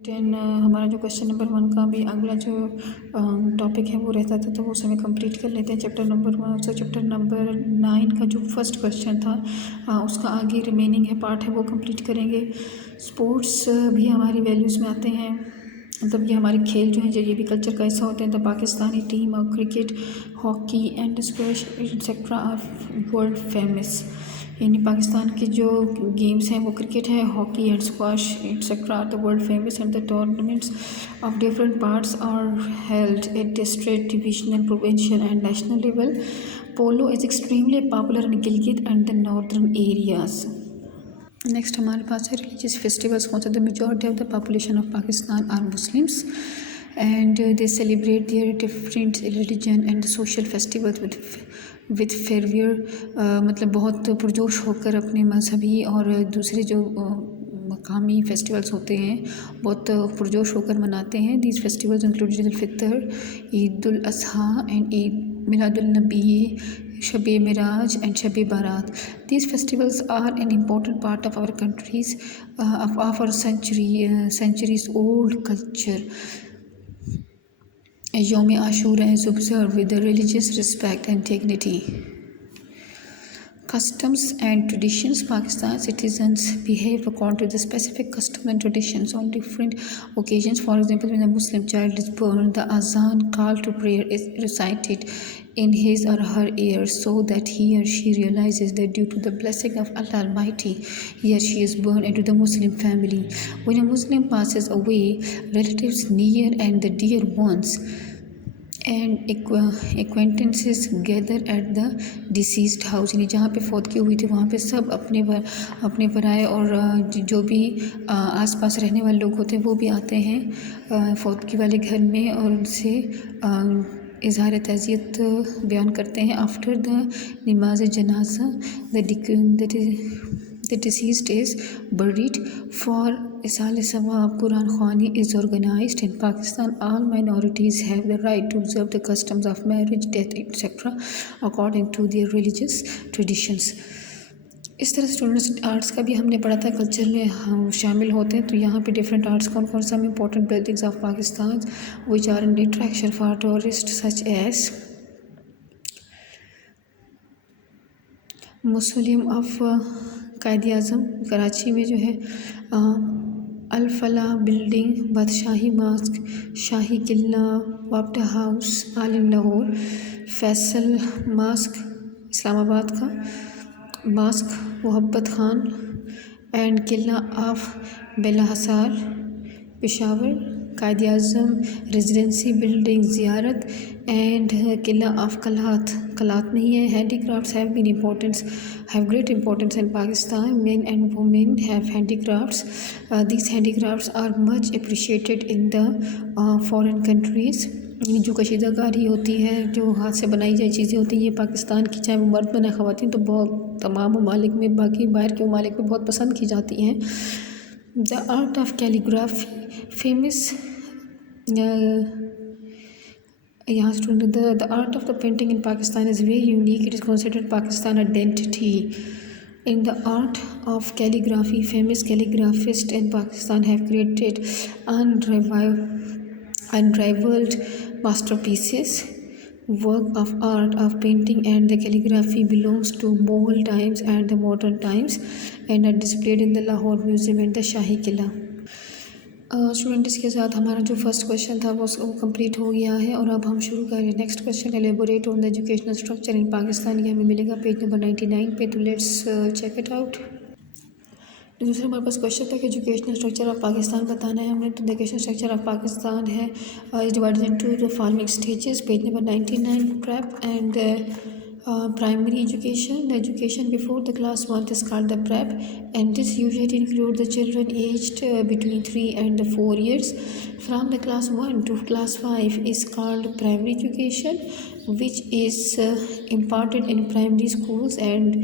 हमारा जो question number 1 का भी अगला जो टॉपिक है वो रहता था, तो वो समय कंप्लीट कर लेते हैं चैप्टर नंबर 1। तो चैप्टर नंबर 9 का जो फर्स्ट क्वेश्चन था उसका आगे रिमेनिंग है पार्ट है वो कंप्लीट करेंगे। स्पोर्ट्स भी हमारी वैल्यूज़ में आते हैं, मतलब ये हमारे खेल जो हैं ये भी कल्चर का हिस्सा होते हैं। द पाकिस्तानी टीम और cricket, hockey and squash etcetera are world famous. यानी पाकिस्तान के जो गेम्स हैं वो क्रिकेट है, hockey and squash etcetera are the world famous and the tournaments of different parts are held at district, divisional, provincial and national level. Polo is extremely popular in Gilgit and the northern areas. Next हमारे पास है religious festivals. कौन सा? The majority of the population of Pakistan are Muslims and they celebrate their different religion and social festivals with fervor। मतलब बहुत पुरजोश होकर अपने मजहबी और दूसरे जो मकामी फेस्टिवल्स होते हैं बहुत पुरजोश होकर मनाते हैं। दीज फेस्टिवल्स इंक्लूड ईद उल फितर, ईद उल अज़हा एंड ईद मिलादुल नबी, शब मिराज एंड शब बारात। These festivals are an important part of our country's of our centuries old culture. Yom Ashura is observed with the religious respect and dignity. Customs and traditions. Pakistan citizens behave according to the specific customs and traditions on different occasions. For example, when a Muslim child is born, the azan call to prayer is recited in his or her ear so that he or she realizes that due to the blessing of Allah Almighty, he or she is born into the Muslim family. When a Muslim passes away, relatives near and the dear ones and acquaintances gather at the deceased house. यानी जहाँ पे फौतगी हुई थी वहाँ पे सब अपने पराए और जो भी आसपास रहने वाले लोग होते हैं वो भी आते हैं फौतगी वाले घर में और उनसे इजहार तज़ियत बयान करते हैं। आफ्टर द नमाज जनाजा the deceased is buried. For Isal Sawab, Quran Khwani is organized. In Pakistan, all minorities have the right to observe the customs of marriage, death, etc. according to their religious traditions. इस तरह students arts का भी हमने पढ़ा था, कल्चर में हम शामिल होते हैं। तो यहाँ पे डिफरेंट आर्ट्स कौन कौन सा important buildings of Pakistan which are an attraction for tourist such as museum of Quaid Azam Karachi में जो है, अल फलाह बिल्डिंग, बादशाही मास्क, शाही किला, वापटा हाउस आलिम लाहौर, फैसल मास्क इस्लामाबाद का, mosque Mohabbat Khan and Qila of Balahisar Peshawar, Quaid Azam residency building Ziarat and Qila of Kalat में ही है। Handicrafts have great importance in Pakistan. Men and women have handicrafts. These handicrafts are much appreciated in the foreign countries. जो कशीदाकारी होती है, जो हाथ से बनाई जाए चीज़ें होती हैं, ये पाकिस्तान की चाहे वो मर्द बने ख़वातीन तो बहुत तमाम ममालिक में, बाकी बाहर के ममालिक में बहुत पसंद की जाती हैं। The art of calligraphy famous. यहाँ student the art of the painting in Pakistan is very unique. It is considered Pakistan identity. In the art of calligraphy, famous calligraphists in Pakistan have created unrivaled masterpieces. Work of art of painting and the calligraphy belongs to Mughal times and the modern times and are displayed in the Lahore Museum and the Shahi Qila. Student इसके साथ हमारा जो first question था वो कंप्लीट हो गया है और अब हम शुरू करें next question. Elaborate on the educational structure in Pakistan. ये हमें मिलेगा पेज नंबर 99 पे। तो लेट्स चेक इट आउट। तो दूसरा हमारे पास क्वेश्चन था कि एजुकेशनल स्ट्रक्चर ऑफ पाकिस्तान बताना है हमने। तो एजुकेशनल स्ट्रक्चर ऑफ पाकिस्तान है is divided into the following stages. Page number 99 prep and primary education. The education before the class 1 is called the prep and this usually includes the children aged between 3 and 4 years. From the class 1 to class 5 is called primary education, which is imparted in primary schools and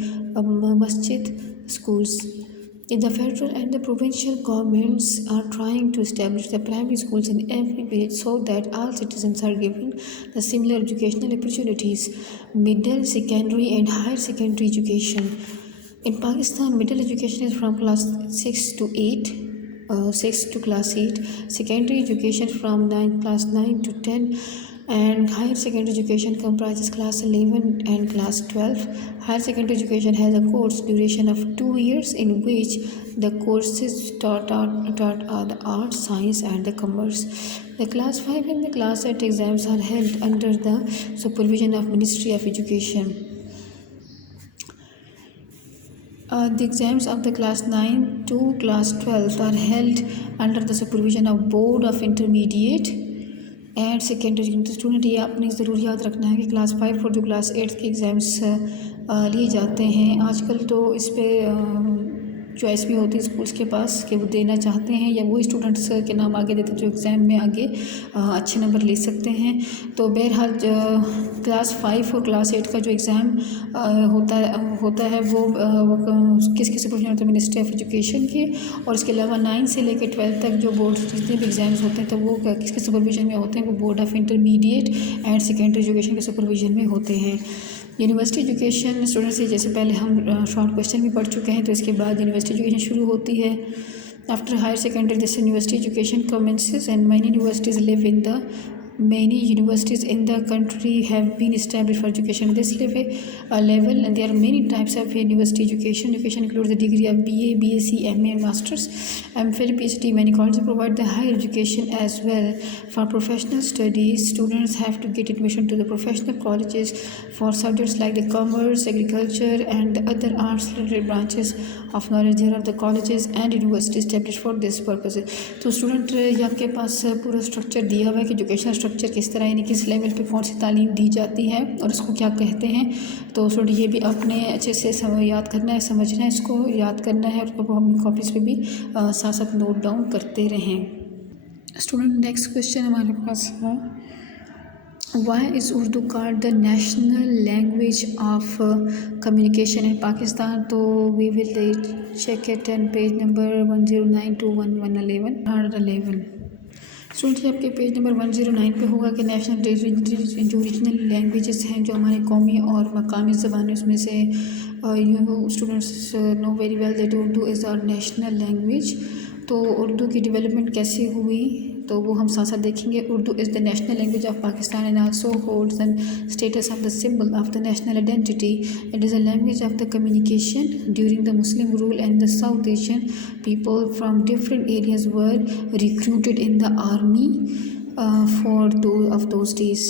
masjid schools. The federal and the provincial governments are trying to establish the primary schools in every village so that all citizens are given the similar educational opportunities. Middle, secondary and higher secondary education. In Pakistan, middle education is from class 6 to 8. 6 to class 8, secondary education from class 9 to 10, and higher secondary education comprises class 11 and class 12. Higher secondary education has a course duration of 2 years in which the courses taught are the arts, science and the commerce. The class 5 and the class 8 exams are held under the supervision of Ministry of Education. The exams of the class 9 to class 12 are held under the supervision of Board of Intermediate and secondary student. ये आपने ज़रूर याद रखना है कि क्लास 5 और जो क्लास 8 के एग्ज़ाम्स लिए जाते हैं आजकल, तो इस पर चॉइस भी होती है स्कूल्स के पास कि वो देना चाहते हैं या वही स्टूडेंट्स के नाम आगे देते हैं जो एग्ज़ाम में आगे अच्छे नंबर ले सकते हैं। तो बहरहाल क्लास 5 और क्लास 8 का जो एग्ज़ाम होता है वो किसके सुपरविजन होता है? मिनिस्ट्री ऑफ एजुकेशन के। और इसके अलावा 9 से लेकर 12 तक जो बोर्ड जितने भी एग्ज़ाम्स होते हैं तो वो किसके सुपरविजन में होते हैं? वो board of intermediate and secondary education के सुपरविजन में होते हैं। यूनिवर्सिटी एजुकेशन स्टूडेंट्स से जैसे पहले हम शॉर्ट क्वेश्चन भी पढ़ चुके हैं, तो इसके बाद यूनिवर्सिटी एजुकेशन शुरू होती है। After higher secondary this university education commences and many universities in the country have been established for education at this level, and there are many types of university education. Education includes the degree of BA, BSc, MA, Masters, MPhil, PhD. Many colleges provide the higher education as well. For professional studies, students have to get admission to the professional colleges for subjects like the commerce, agriculture, and the other arts-related branches of knowledge. There are the colleges and universities established for this purpose. तो स्टूडेंट ये आपके पास पूरा स्ट्रक्चर दिया हुआ है कि educational structure किस तरह यानी किस लेवल पे कौन सी तालीम दी जाती है और इसको क्या कहते हैं। तो स्टूडेंट ये भी आपने अच्छे से याद करना है, समझना है, इसको याद करना है और उसको अपनी कॉपीज़ पे भी साथ साथ नोट डाउन करते रहें। स्टूडेंट नेक्स्ट क्वेश्चन हमारे पास है, why is Urdu called the national language of communication in Pakistan? तो we will check it and page number 109 to 111। स्टूडेंट ये आपके पेज नंबर 109 पे होगा कि नेशनल जो रीजनल लैंग्वेजेस हैं जो हमारे कौमी और मकामी ज़बानें उसमें से you students know very well that Urdu is our national language. तो उर्दू की डेवलपमेंट कैसे हुई तो वो हम साथ साथ देखेंगे। Urdu is the national language of Pakistan and also holds the status of the symbol of the national identity. It is a language of the communication during the Muslim rule and the south Asian people from different areas were recruited in the army of those days.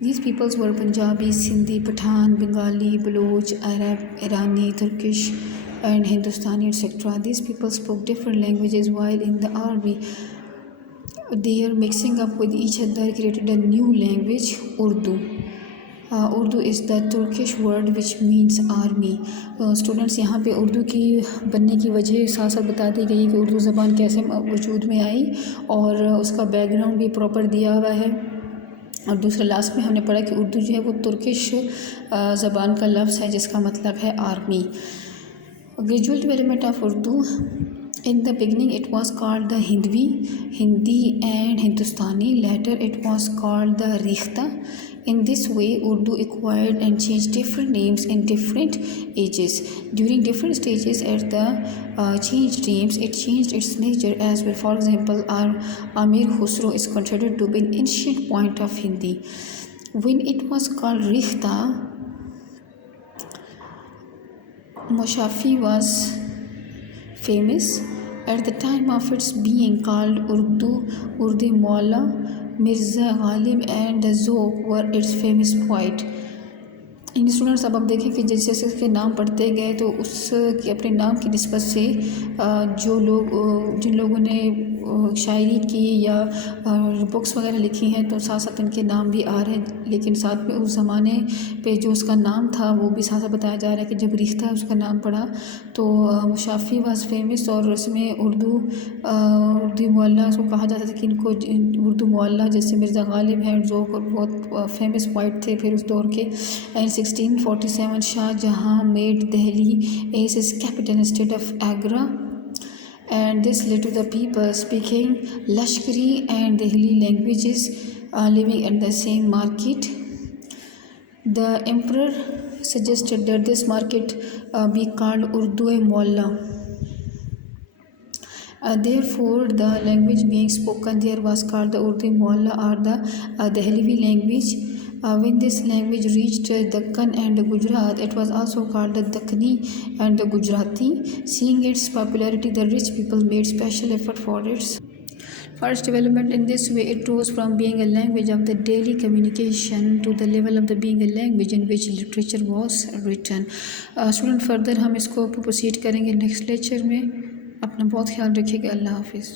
These peoples were Punjabi, Sindhi, Pathan, Bengali, Baloch, Arab, Irani, Turkish and Hindustani, etc. These people spoke different languages while in the army. They are mixing up with each other, created a new language, Urdu. Urdu is the Turkish word which means army. Students यहाँ पे उर्दू की बनने की वजह साथ साथ बता दी गई कि उर्दू ज़बान कैसे वजूद में आई और उसका बैकग्राउंड भी प्रॉपर दिया हुआ है। और दूसरा लास्ट में हमने पढ़ा कि उर्दू जो है वो तुर्किश ज़बान का लफ्ज़ है जिसका मतलब है army. Gradual development of Urdu, in the beginning it was called the Hindi and Hindustani. Later it was called the Rikhta. In this way Urdu acquired and changed different names in different ages. During different stages at the changed names it changed its nature as well. For example, Amir Khusro is considered to be an ancient point of Hindi. When it was called Rikhta, Mushafi was famous. At the time of its being called Urdu Maula, Mirza Ghalib and Zauq were its famous poet. इन स्टूडेंट्स अब देखें कि जैसे जैसे इसके नाम पढ़ते गए तो उसके अपने नाम की निस्बत से जिन लोगों ने शायरी की या बुक्स वगैरह लिखी हैं तो साथ साथ इनके नाम भी आ रहे हैं, लेकिन साथ में उस ज़माने पे जो उसका नाम था वो भी साथ साथ बताया जा रहा है कि जब रिश्ता उसका नाम पड़ा तो शाफ़ी वाज फेमस और उसमें उर्दू मौला उसको कहा जाता था कि इनको उर्दू मौला जैसे मिर्ज़ा गालिब हैं जो बहुत फेमस पोइट थे फिर उस दौर के। And 1647 Shahjahan made Delhi as his capital instead of Agra and this led to the people speaking Lashkari and Delhi languages living at the same market. The emperor suggested that this market be called Urdu Maula. Therefore, the language being spoken there was called the Urdu Mohalla or the Dehlavi language. When this language reached Deccan and Gujarat, it was also called the Dakkani and the Gujarati. Seeing its popularity, the rich people made special effort for its first development. In this way, it rose from being a language of the daily communication to the level of the being a language in which literature was written. Student, further हम इसको प्रोसीड करेंगे next lecture में. अपना बहुत ख्याल रखिएगा. अल्लाह हाफिज़.